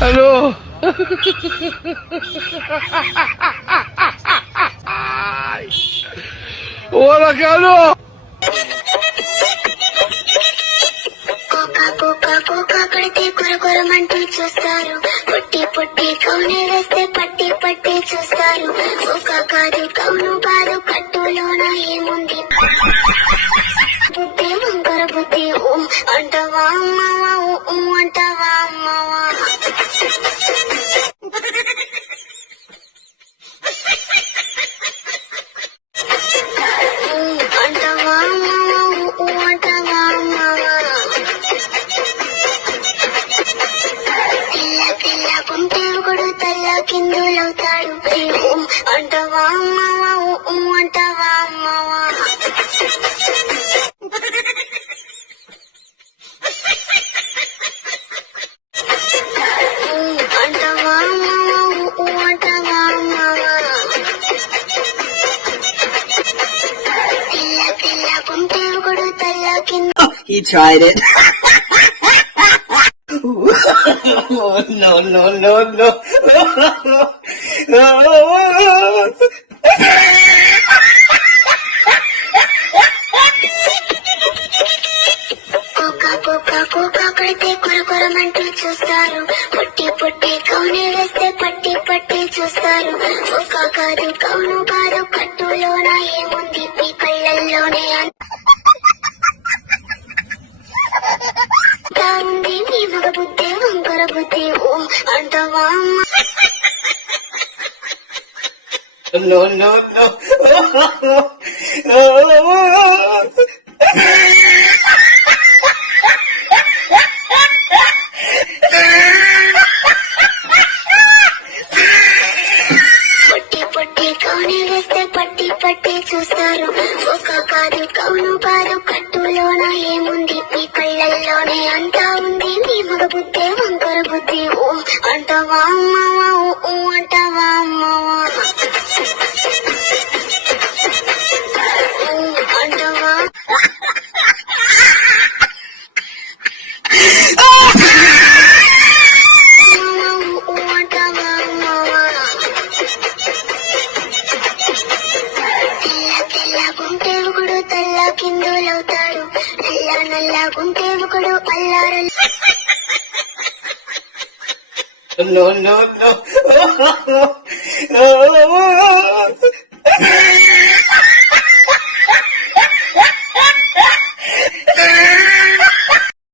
Hello Ola కాదు cocoa కొడితే కొరకొరమంటూ చూస్తారు. పొట్టి పొట్టి కౌనే వేస్తే పట్టి పట్టి చూస్తారు. కోకా కాదు కౌను కాదు కట్టులోన ఏముంది బుద్ధి వంకర బుద్ధి అంటవా అమ్మవా అంటవా అమ్మవా అంటవా అమ్మవా అంటవా అమ్మవా తెల్లకుంటే ఒకడు తెల్ల కిందులవుతాడు. అంటవా అమ్మవా అంటవా అమ్మవా అంటవా అమ్మవా అంటవా అమ్మవా తెల్లకుంటే ఒకడు తెల్ల కింద. He tried it. Oh, no, no, no, no. కోకా కొడితే కొరకొరమంటూ చూస్తారు. పొట్టి పొట్టి కౌనే వేస్తే పట్టి పట్టి చూస్తారు. కోకా కాదు కౌను కాదు కట్టులోన ఏముంది మీ కళ్ళల్లోనే అంతా ఉంది మీ మగ బుద్ధి వంకర బుద్ధి అంటవా అమ్మ No, no, no. పొట్టి పొట్టి కౌని వేస్తే పట్టి పట్టి చూస్తారు. కోకా కాదు కౌను కాదు కట్టులోన ఏముంది మీ కళ్ళల్లోనే అంతా ఉంది మీ మగ బుద్ధి వంకర బుద్ధి అంటవా అమ్మవా అంటవా అమ్మవా అంటవా అంటవా అమ్మవా తెల్లగుంటే ఒకడు తెల్ల కిందులవుతాడు. నల్లగుంటే ఒకడు అల్లార. No, no, no.